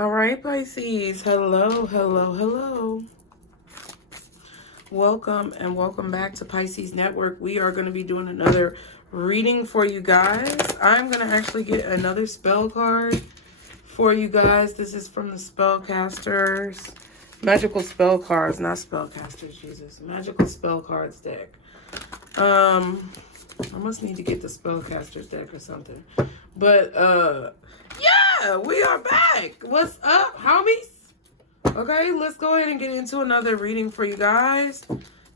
All right, Pisces. Hello, hello, hello. Welcome and welcome back to Pisces Network. We are going to be doing another reading for you guys. I'm going to actually get another spell card for you guys. This is from the Spellcasters. Magical spell cards, not spellcasters, Jesus. Magical spell cards deck. I must need to get the Spellcasters deck or something. But, yeah, we are back. What's up, homies? Okay, let's go ahead and get into another reading for you guys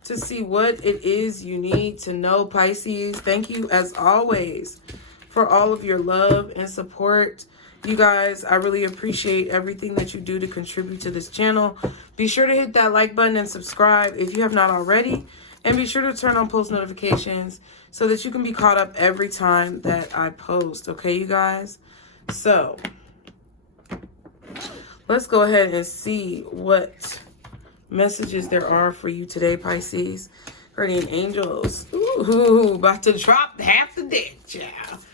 to see what it is you need to know, Pisces. Thank you, as always, for all of your love and support. You guys, I really appreciate everything that you do to contribute to this channel. Be sure to hit that like button and subscribe if you have not already. And be sure to turn on post notifications so that you can be caught up every time that I post. Okay, you guys? So, let's go ahead and see what messages there are for you today, Pisces. Guardian angels. Ooh, about to drop half the deck, child.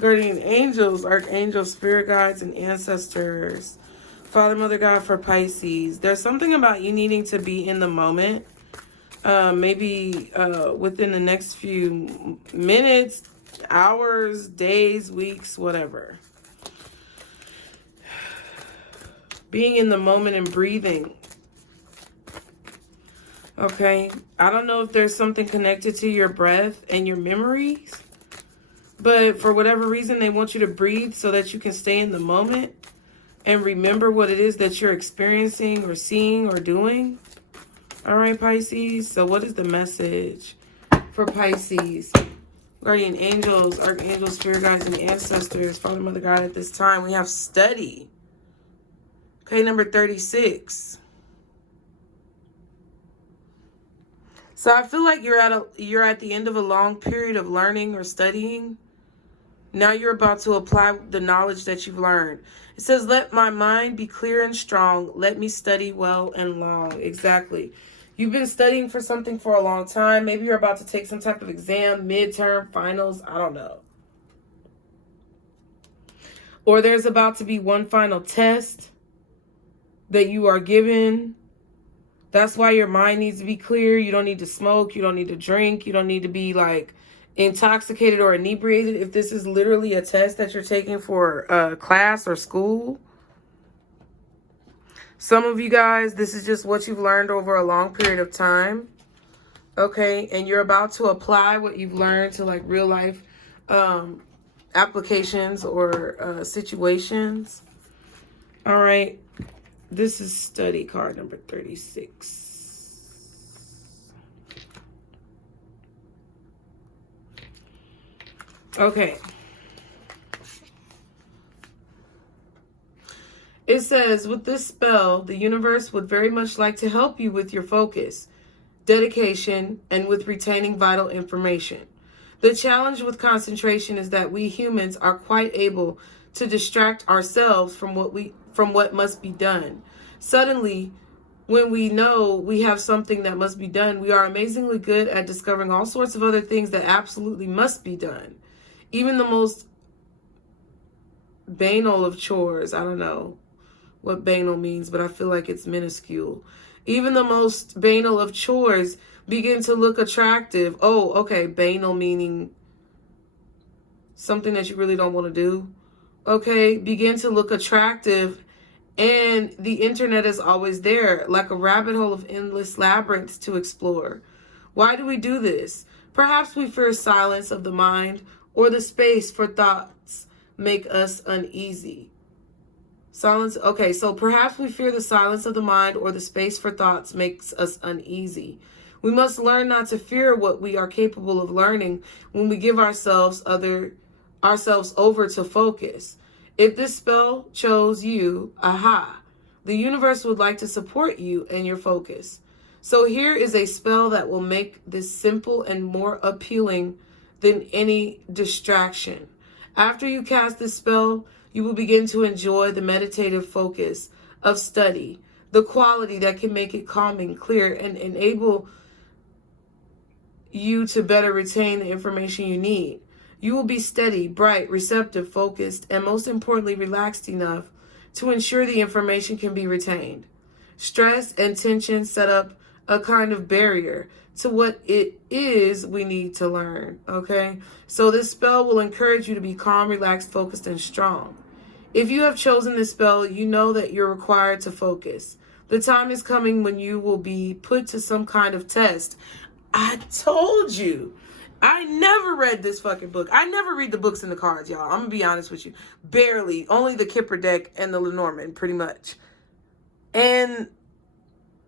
Guardian angels, archangels, spirit guides, and ancestors. Father, Mother, God for Pisces. There's something about you needing to be in the moment. Maybe within the next few minutes, hours, days, weeks, whatever. Being in the moment and breathing. Okay. I don't know if there's something connected to your breath and your memories. But for whatever reason, they want you to breathe so that you can stay in the moment and remember what it is that you're experiencing or seeing or doing. All right, Pisces. So what is the message for Pisces? Guardian angels, archangels, spirit guides, and ancestors. Father, Mother, God, at this time, we have study. Okay, number 36. So I feel like you're at the end of a long period of learning or studying. Now you're about to apply the knowledge that you've learned. It says, let my mind be clear and strong. Let me study well and long. Exactly. You've been studying for something for a long time. Maybe you're about to take some type of exam, midterm, finals. I don't know. Or there's about to be one final test that you are given. That's why your mind needs to be clear. You don't need to smoke. You don't need to drink. You don't need to be like intoxicated or inebriated if this is literally a test that you're taking for class or school. Some of you guys, this is just what you've learned over a long period of time. Okay, and you're about to apply what you've learned to like real life applications or situations. All right, this is study card number 36. Okay. It says, with this spell, the universe would very much like to help you with your focus, dedication, and with retaining vital information. The challenge with concentration is that we humans are quite able to distract ourselves from what must be done. Suddenly, when we know we have something that must be done, we are amazingly good at discovering all sorts of other things that absolutely must be done. Even the most banal of chores, I don't know what banal means, but I feel like it's minuscule. Even the most banal of chores begin to look attractive. Oh, okay, banal meaning something that you really don't want to do. Okay, begin to look attractive, and the internet is always there, like a rabbit hole of endless labyrinths to explore. Why do we do this? Perhaps we fear silence of the mind, or the space for thoughts make us uneasy. Silence. Okay, so perhaps we fear the silence of the mind or the space for thoughts makes us uneasy. We must learn not to fear what we are capable of learning when we give ourselves over to focus. If this spell chose you, aha, the universe would like to support you and your focus. So here is a spell that will make this simple and more appealing than any distraction. After you cast this spell, you will begin to enjoy the meditative focus of study, the quality that can make it calming, clear, and enable you to better retain the information you need. You will be steady, bright, receptive, focused, and most importantly, relaxed enough to ensure the information can be retained. Stress and tension set up a kind of barrier to what it is we need to learn, okay? So this spell will encourage you to be calm, relaxed, focused, and strong. If you have chosen this spell, you know that you're required to focus. The time is coming when you will be put to some kind of test. I told you. I never read this fucking book. I never read the books and the cards, y'all. I'm going to be honest with you. Barely. Only the Kipper deck and the Lenormand, pretty much. And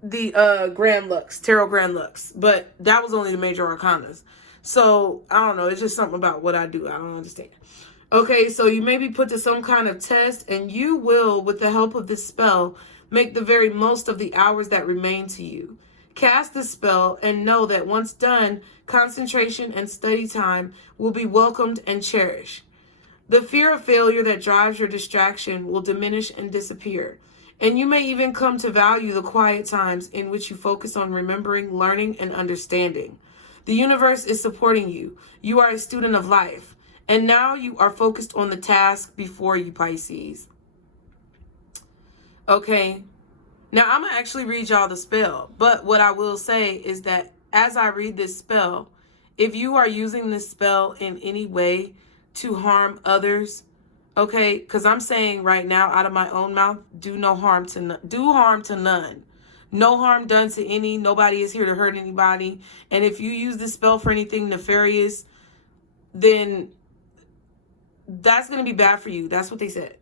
the Grand Lux, Tarot Grand Lux. But that was only the major arcanas. So, I don't know. It's just something about what I do. I don't understand. Okay, so you may be put to some kind of test, and you will, with the help of this spell, make the very most of the hours that remain to you. Cast the spell and know that once done, concentration and study time will be welcomed and cherished. The fear of failure that drives your distraction will diminish and disappear. And you may even come to value the quiet times in which you focus on remembering, learning, and understanding. The universe is supporting you. You are a student of life. And now you are focused on the task before you, Pisces. Okay. Now, I'm going to actually read y'all the spell. But what I will say is that as I read this spell, if you are using this spell in any way to harm others, okay, because I'm saying right now out of my own mouth, do harm to none. No harm done to any. Nobody is here to hurt anybody. And if you use this spell for anything nefarious, then that's going to be bad for you. That's what they said.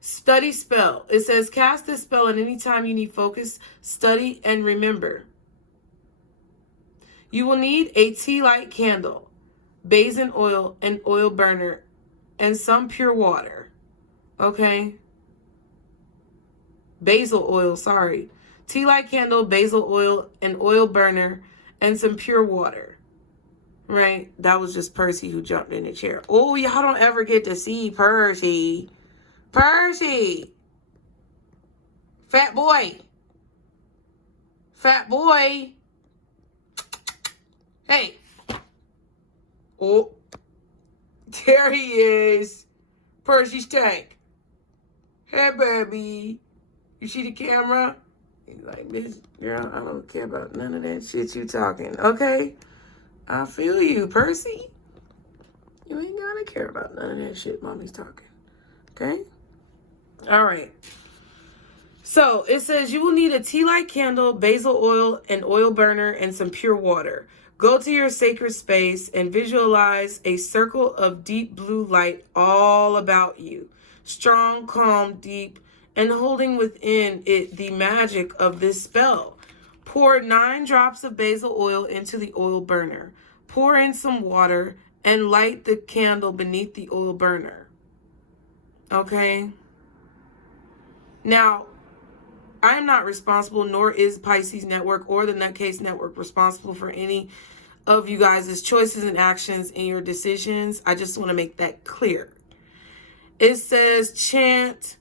Study spell. It says cast this spell at any time you need focus, study, and remember. You will need a tea light candle, basin oil, an oil burner, and some pure water. Okay? Basil oil, sorry. Tea light candle, basil oil, an oil burner, and some pure water. Right? That was just Percy who jumped in the chair. Oh, y'all don't ever get to see Percy. Percy. Fat boy. Fat boy. Hey. Oh. There he is. Percy's tank. Hey, baby. You see the camera? He's like, bitch, girl, I don't care about none of that shit you talking. Okay? I feel you, Percy. You ain't gotta care about none of that shit mommy's talking. Okay? All right. So it says you will need a tea light candle, basil oil, an oil burner, and some pure water. Go to your sacred space and visualize a circle of deep blue light all about you. Strong, calm, deep, and holding within it the magic of this spell. Pour 9 drops of basil oil into the oil burner. Pour in some water and light the candle beneath the oil burner. Okay? Now, I am not responsible, nor is Pisces Network or the NutCase Network responsible for any of you guys' choices and actions in your decisions. I just want to make that clear. It says chant.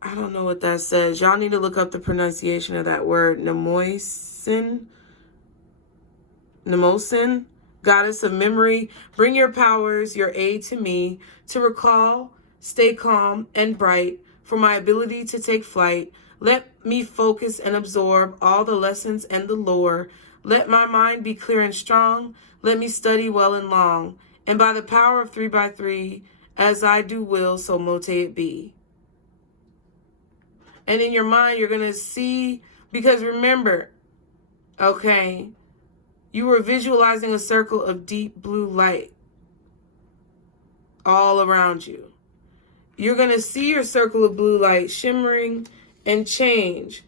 I don't know what that says. Y'all need to look up the pronunciation of that word. Nemosin, goddess of memory. Bring your powers, your aid to me, to recall, stay calm and bright, for my ability to take flight. Let me focus and absorb all the lessons and the lore. Let my mind be clear and strong. Let me study well and long. And by the power of 3x3, as I do will, so mote it be. And in your mind, you're going to see, because remember, okay, you were visualizing a circle of deep blue light all around you. You're going to see your circle of blue light shimmering and change,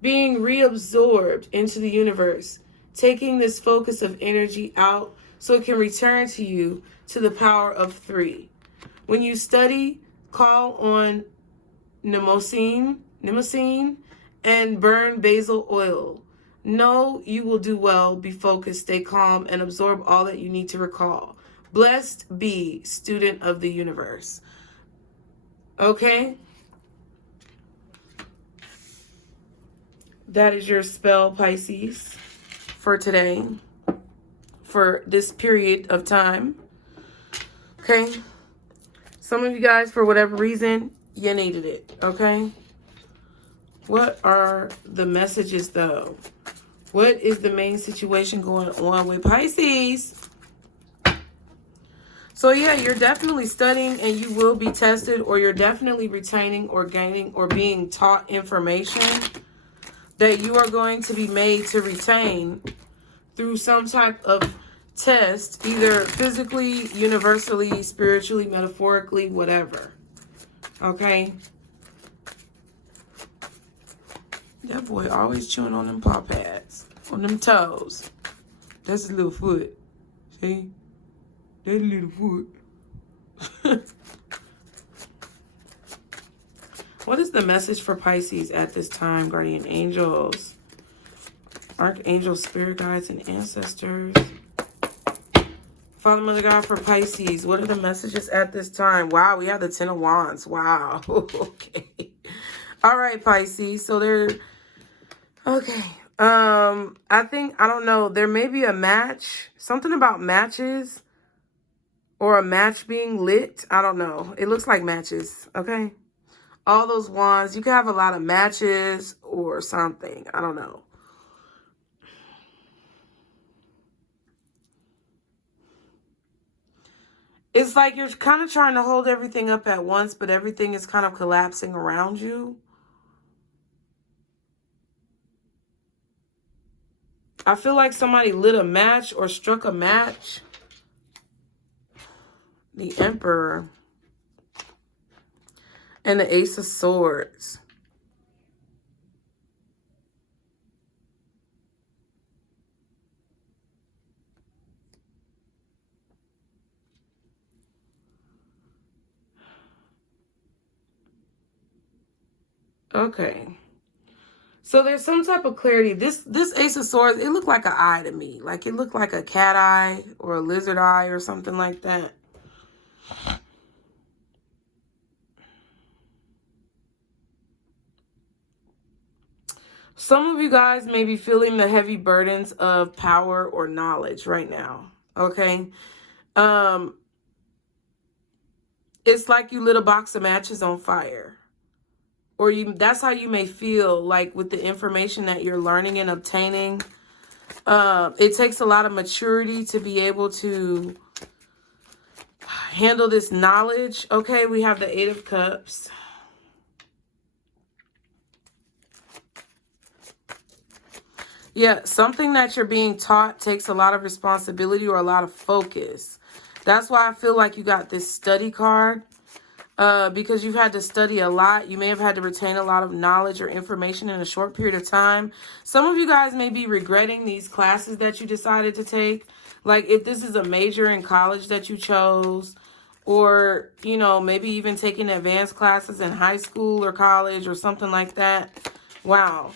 being reabsorbed into the universe, taking this focus of energy out so it can return to you to the power of 3. When you study, call on Nemosin, and burn basil oil. Know you will do well, be focused, stay calm, and absorb all that you need to recall. Blessed be, student of the universe. Okay? That is your spell, Pisces, for today, for this period of time. Okay? Some of you guys, for whatever reason, you needed it, okay? What are the messages, though? What is the main situation going on with Pisces? So, yeah, you're definitely studying and you will be tested, or you're definitely retaining or gaining or being taught information that you are going to be made to retain through some type of test, either physically, universally, spiritually, metaphorically, whatever. Okay? That boy always chewing on them paw pads, on them toes. That's his little foot. See? That little foot. What is the message for Pisces at this time, guardian angels, archangels, spirit guides, and ancestors? Father, Mother God, for Pisces, what are the messages at this time? Wow, we have the Ten of Wands. Wow. Okay. All right, Pisces. So they're... Okay. I think, I don't know, there may be a match. Something about matches. Or a match being lit. I don't know. It looks like matches. Okay. All those wands. You can have a lot of matches or something. I don't know. It's like you're kind of trying to hold everything up at once, but everything is kind of collapsing around you. I feel like somebody lit a match or struck a match. The Emperor. And the Ace of Swords. Okay. So there's some type of clarity. This Ace of Swords, it looked like an eye to me. Like it looked like a cat eye or a lizard eye or something like that. Some of you guys may be feeling the heavy burdens of power or knowledge right now. Okay. It's like you lit a box of matches on fire. Or that's how you may feel like with the information that you're learning and obtaining. It takes a lot of maturity to be able to handle this knowledge. Okay, we have the Eight of Cups. Yeah, something that you're being taught takes a lot of responsibility or a lot of focus. That's why I feel like you got this study card. Because you've had to study a lot. You may have had to retain a lot of knowledge or information in a short period of time. Some of you guys may be regretting these classes that you decided to take. Like if this is a major in college that you chose, or, you know, maybe even taking advanced classes in high school or college or something like that. Wow.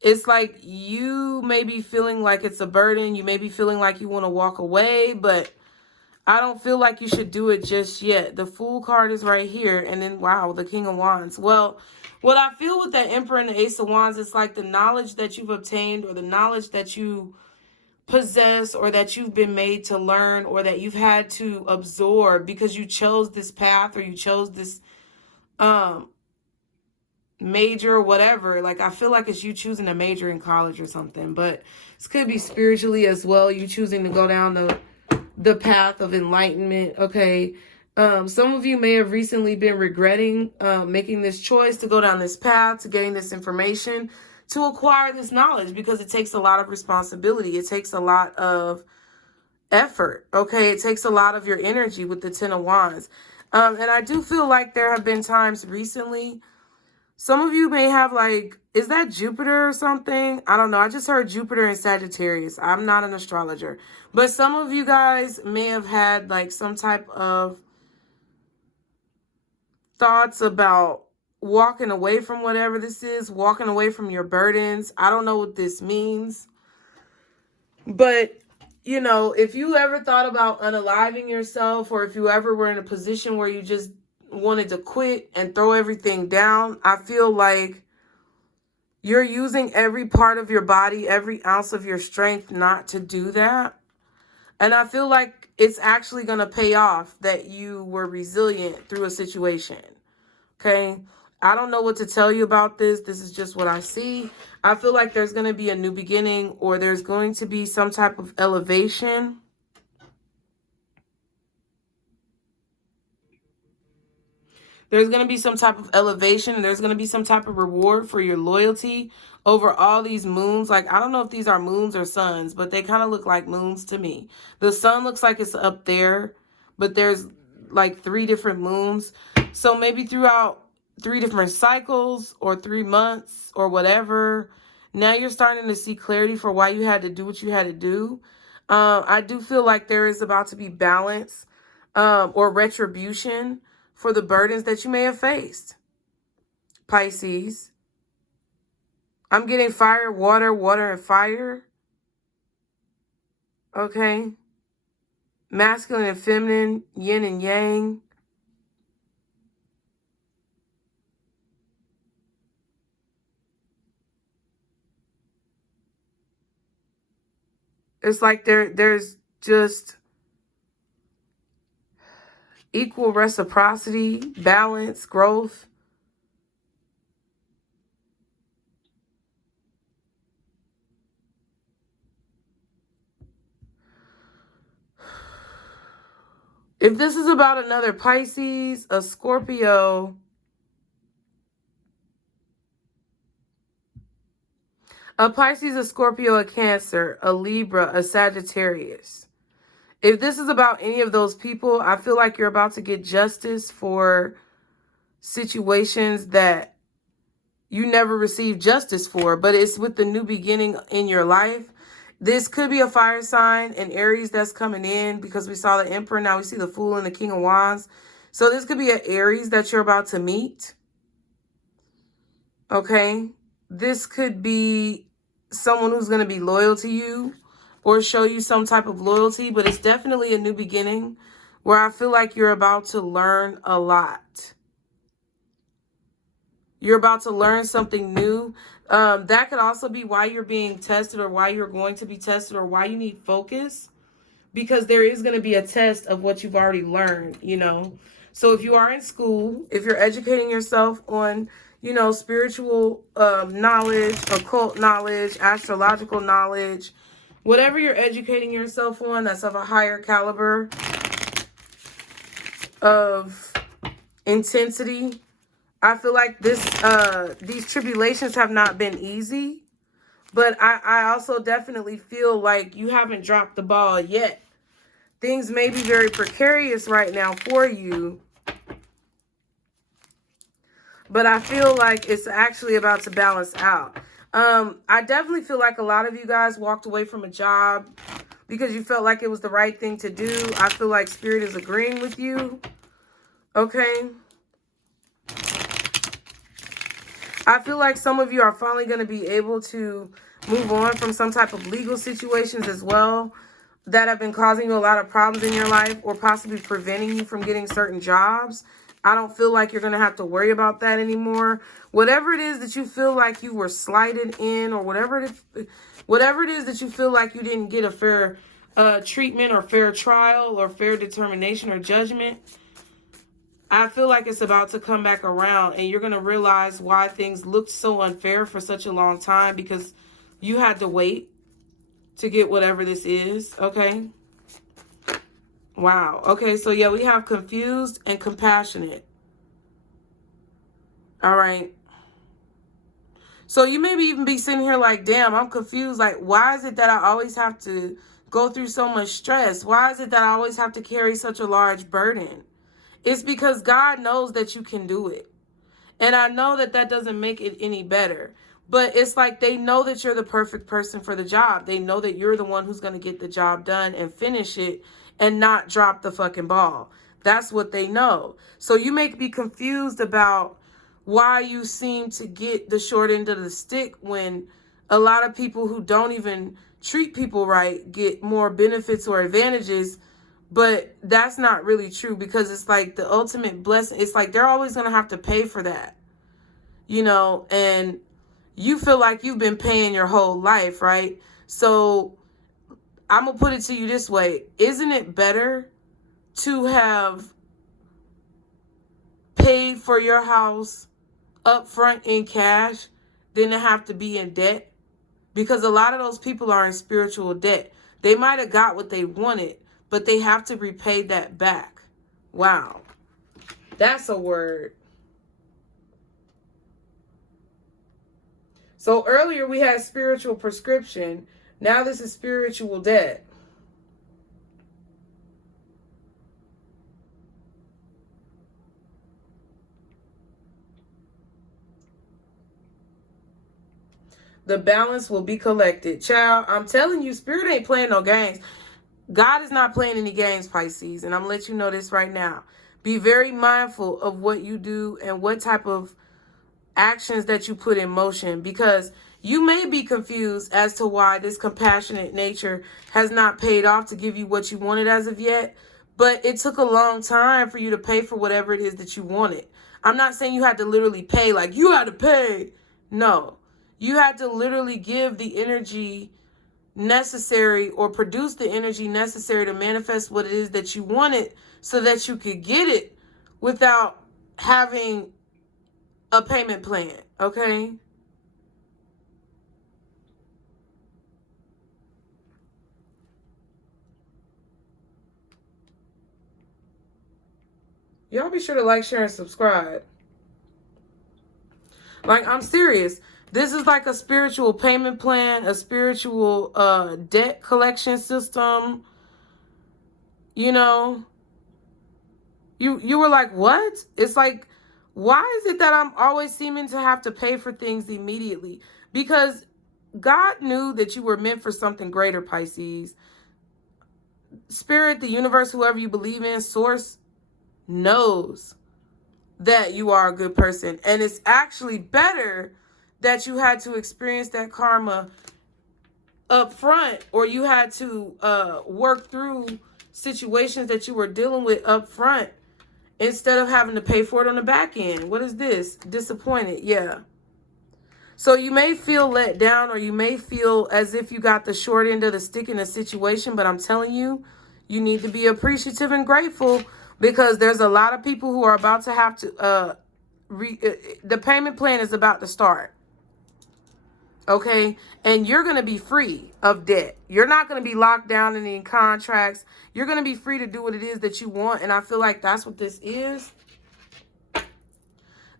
It's like you may be feeling like it's a burden. You may be feeling like you want to walk away, but I don't feel like you should do it just yet. The Fool card is right here. And then, wow, the King of Wands. Well, what I feel with that Emperor and the Ace of Wands, it's like the knowledge that you've obtained or the knowledge that you possess or that you've been made to learn or that you've had to absorb because you chose this path or you chose this major or whatever. Like, I feel like it's you choosing a major in college or something. But this could be spiritually as well. You choosing to go down the path of enlightenment. Okay. Some of you may have recently been regretting making this choice to go down this path, to getting this information, to acquire this knowledge, because it takes a lot of responsibility. It takes a lot of effort. Okay. It takes a lot of your energy with the Ten of Wands. And I do feel like there have been times recently, some of you may have like, is that Jupiter or something? I don't know. I just heard Jupiter in Sagittarius. I'm not an astrologer. But some of you guys may have had like some type of thoughts about walking away from whatever this is, walking away from your burdens. I don't know what this means. But, you know, if you ever thought about unaliving yourself, or if you ever were in a position where you just wanted to quit and throw everything down, I feel like you're using every part of your body, every ounce of your strength not to do that. And I feel like it's actually going to pay off that you were resilient through a situation. Okay? I don't know what to tell you about this. This is just what I see. I feel like there's going to be a new beginning, or there's going to be some type of elevation. There's going to be some type of elevation, and there's going to be some type of reward for your loyalty over all these moons. Like, I don't know if these are moons or suns, but they kind of look like moons to me. The sun looks like it's up there, but there's like 3 different moons. So maybe throughout 3 different cycles or 3 months or whatever, now you're starting to see clarity for why you had to do what you had to do. I do feel like there is about to be balance or retribution for the burdens that you may have faced. Pisces. I'm getting fire, water, water, and fire. Okay. Masculine and feminine, yin and yang. It's like there's just equal reciprocity, balance, growth. If this is about another Pisces, a Scorpio, a Pisces, a Scorpio, a Cancer, a Libra, a Sagittarius. If this is about any of those people, I feel like you're about to get justice for situations that you never received justice for, but it's with the new beginning in your life. This could be a fire sign, an Aries that's coming in, because we saw the Emperor. Now we see the Fool and the King of Wands. So this could be an Aries that you're about to meet. Okay. This could be someone who's going to be loyal to you or show you some type of loyalty, but it's definitely a new beginning where I feel like you're about to learn a lot. You're about to learn something new. That could also be why you're being tested, or why you're going to be tested, or why you need focus, because there is going to be a test of what you've already learned, you know. So if you are in school, if you're educating yourself on, you know, spiritual knowledge, occult knowledge, astrological knowledge, whatever you're educating yourself on that's of a higher caliber of intensity, I feel like these tribulations have not been easy, but I also definitely feel like you haven't dropped the ball yet. Things may be very precarious right now for you, but I feel like it's actually about to balance out. I definitely feel like a lot of you guys walked away from a job because you felt like it was the right thing to do. I feel like Spirit is agreeing with you. Okay. I feel like some of you are finally going to be able to move on from some type of legal situations as well that have been causing you a lot of problems in your life, or possibly preventing you from getting certain jobs. I don't feel like you're going to have to worry about that anymore. Whatever it is that you feel like you were slighted in, or whatever it is that you feel like you didn't get a fair treatment or fair trial or fair determination or judgment, I feel like it's about to come back around, and you're going to realize why things looked so unfair for such a long time, because you had to wait to get whatever this is. Okay. Wow. Okay. So yeah, we have confused and compassionate. All right. So you maybe even be sitting here like, damn, I'm confused. Like, why is it that I always have to go through so much stress? Why is it that I always have to carry such a large burden? It's because God knows that you can do it. And I know that that doesn't make it any better. But it's like they know that you're the perfect person for the job. They know that you're the one who's going to get the job done and finish it and not drop the fucking ball. That's what they know. So you may be confused about why you seem to get the short end of the stick when a lot of people who don't even treat people right get more benefits or advantages. But that's not really true, because it's like the ultimate blessing. It's like they're always going to have to pay for that, you know, and you feel like you've been paying your whole life, right? So I'm going to put it to you this way. Isn't it better to have paid for your house up front in cash than to have to be in debt? Because a lot of those people are in spiritual debt. They might have got what they wanted, but they have to repay that back. Wow. That's a word. So earlier we had spiritual prescription. Now this is spiritual debt. The balance will be collected. Child, I'm telling you, Spirit ain't playing no games. God is not playing any games, Pisces. And I'm going to let you know this right now. Be very mindful of what you do and what type of actions that you put in motion, because you may be confused as to why this compassionate nature has not paid off to give you what you wanted as of yet. But it took a long time for you to pay for whatever it is that you wanted. I'm not saying you had to literally pay, like you had to pay. No, you had to literally give the energy necessary or produce the energy necessary to manifest what it is that you wanted so that you could get it without having a payment plan, okay? Y'all be sure to like, share, and subscribe. Like, I'm serious. This is like a spiritual payment plan, a spiritual debt collection system. You know, you were like, what? It's like, why is it that I'm always seeming to have to pay for things immediately? Because God knew that you were meant for something greater, Pisces. Spirit, the universe, whoever you believe in, source, knows that you are a good person. And it's actually better that you had to experience that karma up front, or you had to work through situations that you were dealing with up front instead of having to pay for it on the back end. What is this? Disappointed. Yeah. So you may feel let down, or you may feel as if you got the short end of the stick in a situation, but I'm telling you, you need to be appreciative and grateful, because there's a lot of people who are about to have to, the payment plan is about to start. Okay? And you're going to be free of debt. You're not going to be locked down in any contracts. You're going to be free to do what it is that you want. And I feel like that's what this is.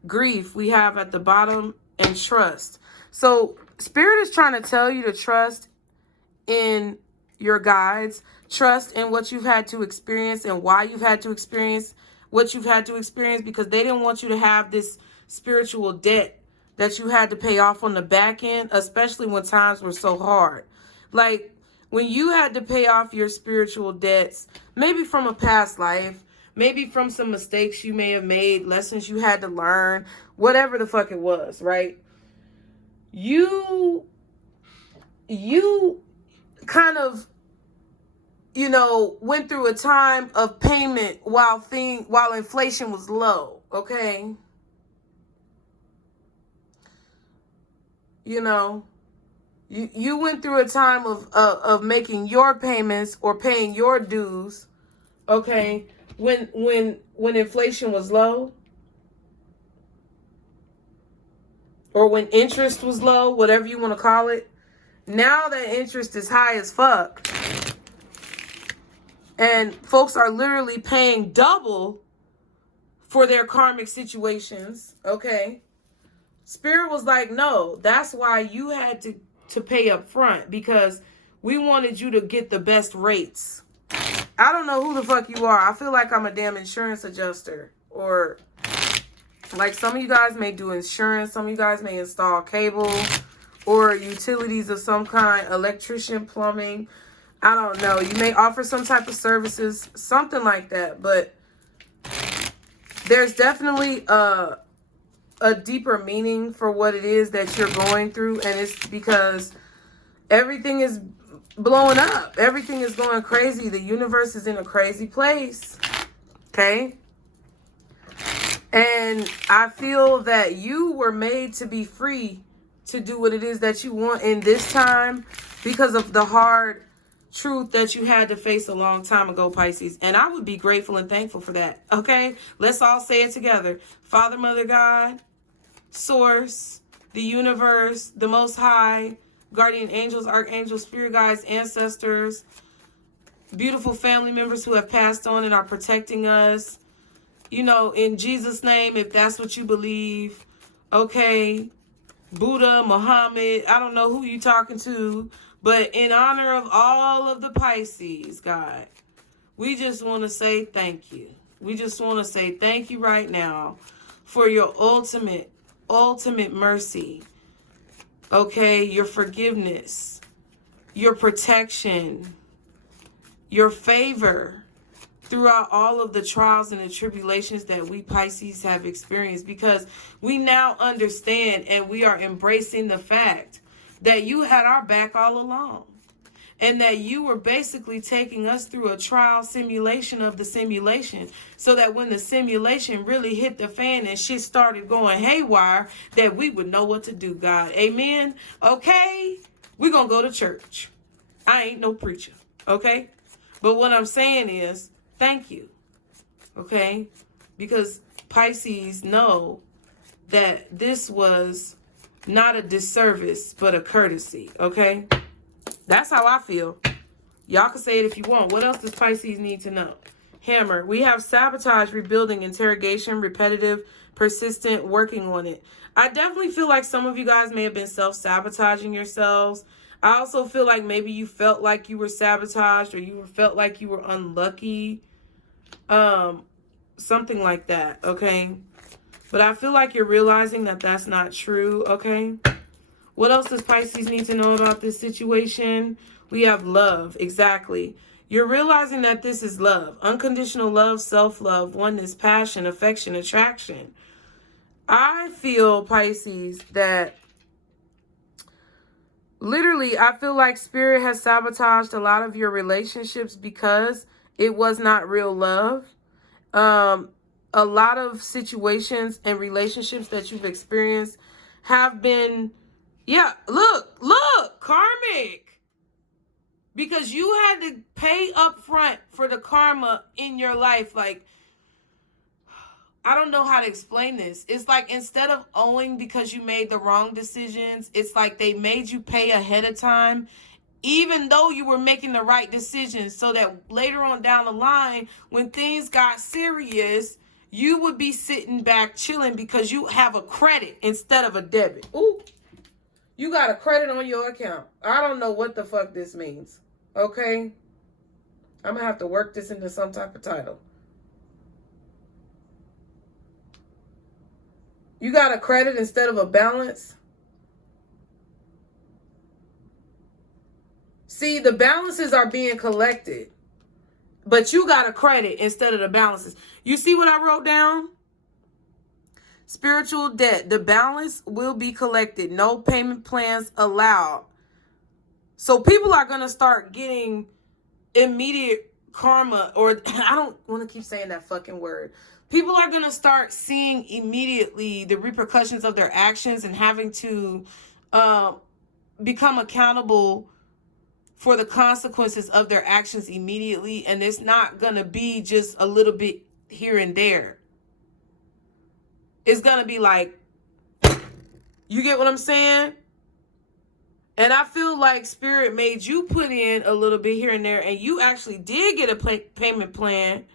Grief we have at the bottom, and trust. So Spirit is trying to tell you to trust in your guides. Trust in what you've had to experience and why you've had to experience what you've had to experience, because they didn't want you to have this spiritual debt that you had to pay off on the back end, especially when times were so hard. Like when you had to pay off your spiritual debts, maybe from a past life, maybe from some mistakes you may have made, lessons you had to learn, whatever the fuck it was, right? You kind of, you know, went through a time of payment while inflation was low, okay? You know, you went through a time of making your payments or paying your dues, okay, when inflation was low, or when interest was low, whatever you want to call it. Now that interest is high as fuck, and folks are literally paying double for their karmic situations, okay? Spirit was like, no, that's why you had to pay up front, because we wanted you to get the best rates. I don't know who the fuck you are. I feel like I'm a damn insurance adjuster, or like some of you guys may do insurance. Some of you guys may install cable or utilities of some kind, electrician, plumbing. I don't know. You may offer some type of services, something like that. But there's definitely a deeper meaning for what it is that you're going through. And it's because everything is blowing up. Everything is going crazy. The universe is in a crazy place. Okay? And I feel that you were made to be free to do what it is that you want in this time, because of the hard truth that you had to face a long time ago, Pisces. And I would be grateful and thankful for that. Okay? Let's all say it together. Father, Mother, God, Source, the universe, the Most High, guardian angels, archangels, spirit guides, ancestors, beautiful family members who have passed on and are protecting us. You know, in Jesus' name, if that's what you believe. Okay? Buddha, Muhammad, I don't know who you talking to, but in honor of all of the Pisces, God, we just want to say thank you. We just want to say thank you right now for your ultimate mercy. Okay, your forgiveness, your protection, your favor throughout all of the trials and the tribulations that we Pisces have experienced, because we now understand and we are embracing the fact that you had our back all along, and that you were basically taking us through a trial simulation of the simulation, so that when the simulation really hit the fan and shit started going haywire, that we would know what to do, God. Amen? Okay? We're going to go to church. I ain't no preacher. Okay? But what I'm saying is, thank you. Okay? Because Pisces know that this was not a disservice, but a courtesy. Okay? That's how I feel. Y'all can say it if you want. What else does Pisces need to know? Hammer. We have sabotage, rebuilding, interrogation, repetitive, persistent, working on it. I definitely feel like some of you guys may have been self-sabotaging yourselves. I also feel like maybe you felt like you were sabotaged, or you felt like you were unlucky. Something like that, okay? But I feel like you're realizing that that's not true, okay? What else does Pisces need to know about this situation? We have love, exactly. You're realizing that this is love. Unconditional love, self-love, oneness, passion, affection, attraction. I feel, Pisces, that literally, I feel like Spirit has sabotaged a lot of your relationships because it was not real love. A lot of situations and relationships that you've experienced have been, yeah, look, karmic. Because you had to pay up front for the karma in your life. Like, I don't know how to explain this. It's like, instead of owing because you made the wrong decisions, it's like they made you pay ahead of time, even though you were making the right decisions, so that later on down the line, when things got serious, you would be sitting back chilling because you have a credit instead of a debit. Ooh, you got a credit on your account. I don't know what the fuck this means. Okay? I'm going to have to work this into some type of title. You got a credit instead of a balance. See, the balances are being collected, but you got a credit instead of the balances. You see what I wrote down? Spiritual debt. The balance will be collected. No payment plans allowed. So people are going to start getting immediate karma, or I don't want to keep saying that fucking word. People are going to start seeing immediately the repercussions of their actions and having to become accountable for the consequences of their actions immediately. And it's not going to be just a little bit here and there. It's going to be like, you get what I'm saying? And I feel like Spirit made you put in a little bit here and there, and you actually did get a payment plan,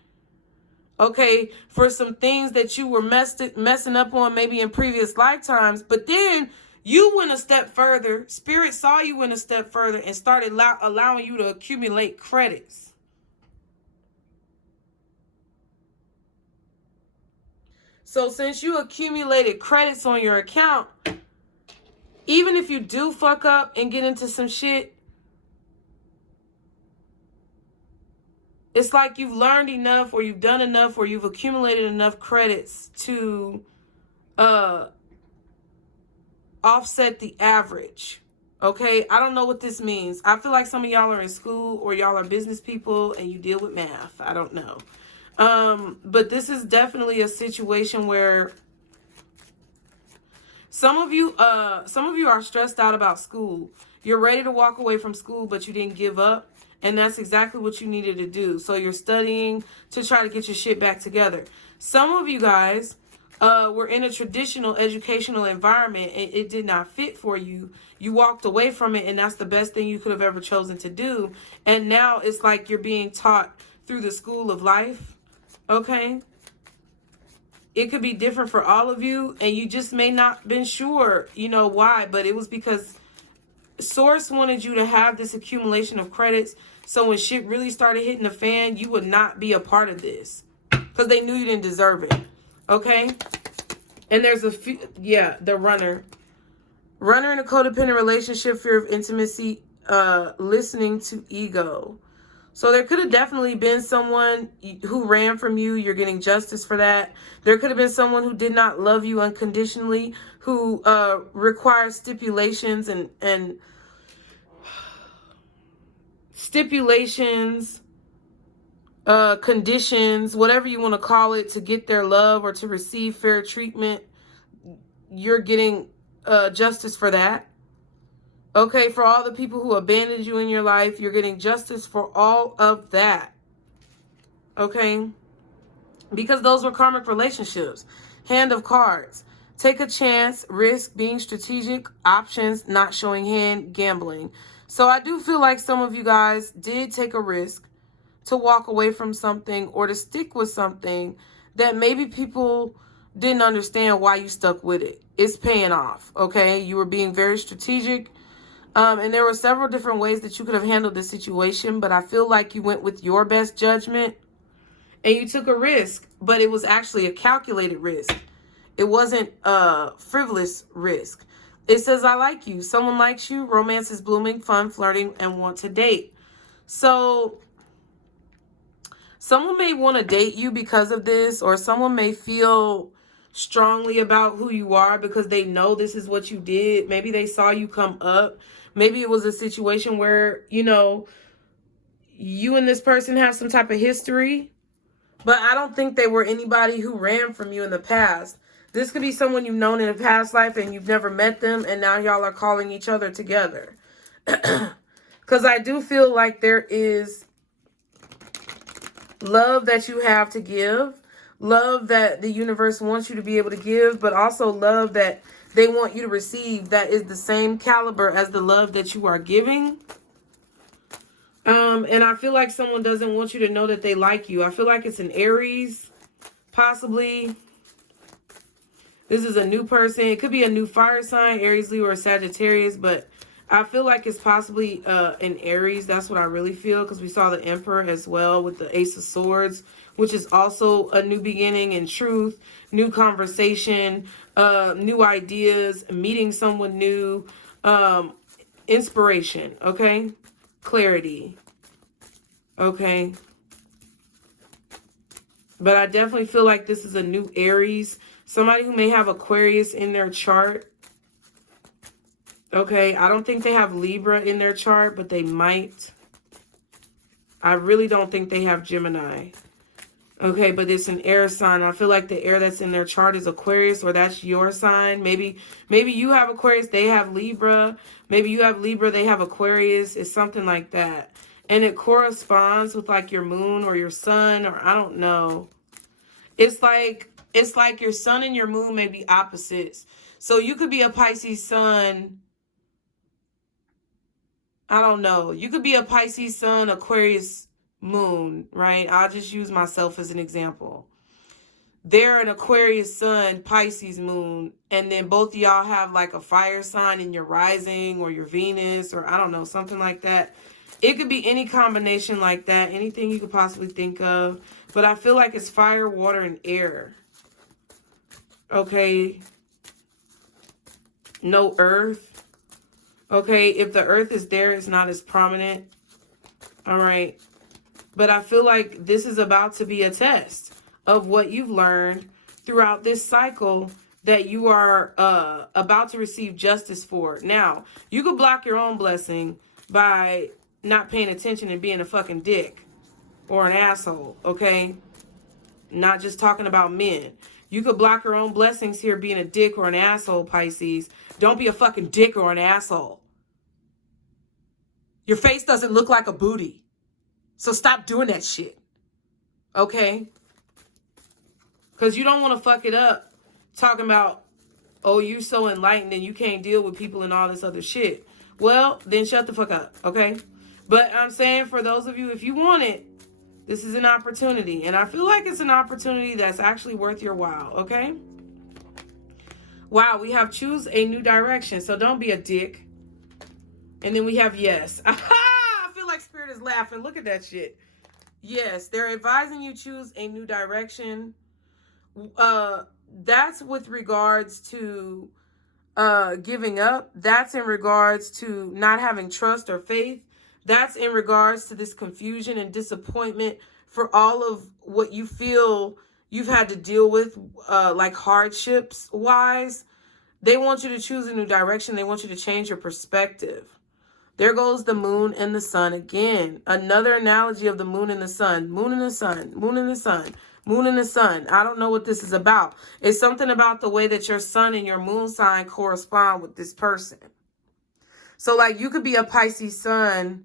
okay, for some things that you were messing up on maybe in previous lifetimes. But then you went a step further. Spirit saw you went a step further and started allowing you to accumulate credits. So since you accumulated credits on your account, even if you do fuck up and get into some shit, it's like you've learned enough, or you've done enough, or you've accumulated enough credits to offset the average. Okay? I don't know what this means. I feel like some of y'all are in school, or y'all are business people and you deal with math. I don't know. But this is definitely a situation where some of you are stressed out about school. You're ready to walk away from school, but you didn't give up. And that's exactly what you needed to do. So you're studying to try to get your shit back together. Some of you guys were in a traditional educational environment and it did not fit for you. You walked away from it, and that's the best thing you could have ever chosen to do. And now it's like you're being taught through the school of life. Okay? It could be different for all of you, and you just may not been sure, you know, why, but it was because Source wanted you to have this accumulation of credits, so when shit really started hitting the fan, you would not be a part of this because they knew you didn't deserve it. Okay? And there's a few, yeah, the runner in a codependent relationship, fear of intimacy, listening to ego. So there could have definitely been someone who ran from you. You're getting justice for that. There could have been someone who did not love you unconditionally, who requires stipulations and stipulations, conditions, whatever you want to call it, to get their love or to receive fair treatment. You're getting justice for that. Okay, for all the people who abandoned you in your life, you're getting justice for all of that. Okay? Because those were karmic relationships. Hand of cards. Take a chance, risk, being strategic, options, not showing hand, gambling. So I do feel like some of you guys did take a risk to walk away from something or to stick with something that maybe people didn't understand why you stuck with it. It's paying off, okay? You were being very strategic. And there were several different ways that you could have handled the situation, but I feel like you went with your best judgment and you took a risk, but it was actually a calculated risk. It wasn't a frivolous risk. It says, I like you. Someone likes you. Romance is blooming, fun, flirting, and want to date. So someone may want to date you because of this, or someone may feel strongly about who you are because they know this is what you did. Maybe they saw you come up. Maybe it was a situation where, you know, you and this person have some type of history, but I don't think they were anybody who ran from you in the past. This could be someone you've known in a past life and you've never met them, and now y'all are calling each other together. Because I do feel like there is love that you have to give, love that the universe wants you to be able to give, but also love that they want you to receive that is the same caliber as the love that you are giving. And I feel like someone doesn't want you to know that they like you. I feel like it's an Aries, possibly. This is a new person. It could be a new fire sign, Aries, Leo, or Sagittarius, but I feel like it's possibly an Aries. That's what I really feel, because we saw the Emperor as well with the Ace of Swords, which is also a new beginning and truth, new conversation, new ideas, meeting someone new, inspiration, okay? Clarity, okay? But I definitely feel like this is a new Aries. Somebody who may have Aquarius in their chart. Okay, I don't think they have Libra in their chart, but they might. I really don't think they have Gemini. Okay, but it's an air sign. I feel like the air that's in their chart is Aquarius, or that's your sign. Maybe you have Aquarius, they have Libra. Maybe you have Libra, they have Aquarius. It's something like that. And it corresponds with like your moon or your sun, or I don't know. It's like your sun and your moon may be opposites. So you could be a Pisces sun. I don't know. You could be a Pisces sun, Aquarius moon, right? I'll just use myself as an example. They're an Aquarius sun, Pisces moon, and then both of y'all have like a fire sign in your rising or your Venus, or I don't know, something like that. It could be any combination like that, anything you could possibly think of. But I feel like it's fire, water, and air. Okay. No earth. Okay, if the earth is there, it's not as prominent. All right. But I feel like this is about to be a test of what you've learned throughout this cycle that you are about to receive justice for. Now, you could block your own blessing by not paying attention and being a fucking dick or an asshole, okay? Not just talking about men. You could block your own blessings here being a dick or an asshole, Pisces. Don't be a fucking dick or an asshole. Your face doesn't look like a booty. So stop doing that shit. Okay? Because you don't want to fuck it up talking about, oh, you so enlightened and you can't deal with people and all this other shit. Well, then shut the fuck up, okay? But I'm saying for those of you, if you want it, this is an opportunity. And I feel like it's an opportunity that's actually worth your while, okay? Wow, we have choose a new direction. So don't be a dick. And then we have yes. I feel like Spirit is laughing. Look at that shit. Yes, they're advising you choose a new direction. That's with regards to giving up. That's in regards to not having trust or faith. That's in regards to this confusion and disappointment for all of what you feel you've had to deal with, like hardships wise. They want you to choose a new direction. They want you to change your perspective. There goes the moon and the sun again. Another analogy of the moon and the sun. Moon and the sun. Moon and the sun. Moon and the sun. I don't know what this is about. It's something about the way that your sun and your moon sign correspond with this person. So like you could be a Pisces sun,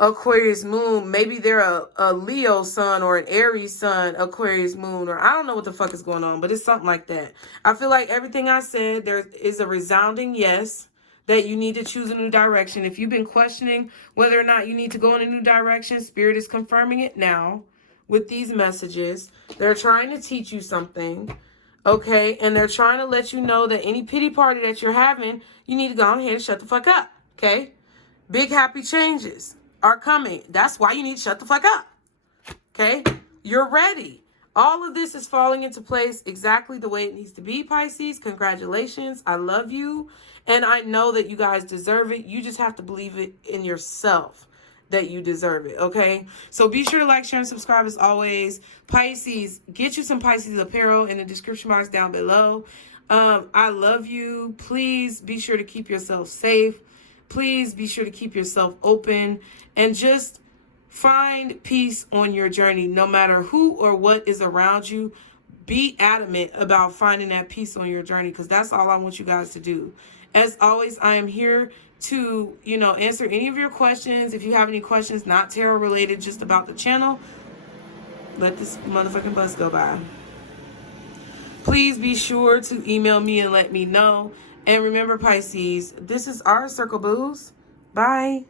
Aquarius moon. Maybe they're a Leo sun or an Aries sun, Aquarius moon, or I don't know what the fuck is going on, but it's something like that. I feel like everything I said, there is a resounding yes. That you need to choose a new direction. If you've been questioning whether or not you need to go in a new direction, Spirit is confirming it now with these messages. They're trying to teach you something, okay? And they're trying to let you know that any pity party that you're having, you need to go ahead and shut the fuck up, okay? Big happy changes are coming. That's why you need to shut the fuck up, okay? You're ready. All of this is falling into place exactly the way it needs to be, Pisces. Congratulations. I love you. And I know that you guys deserve it. You just have to believe it in yourself that you deserve it, okay? So be sure to like, share, and subscribe as always. Pisces, get you some Pisces apparel in the description box down below. I love you. Please be sure to keep yourself safe. Please be sure to keep yourself open. And just find peace on your journey, no matter who or what is around you. Be adamant about finding that peace on your journey, because that's all I want you guys to do. As always, I am here to, answer any of your questions. If you have any questions, not tarot related, just about the channel, let this motherfucking bus go by. Please be sure to email me and let me know. And remember, Pisces, this is our Circle Booze. Bye.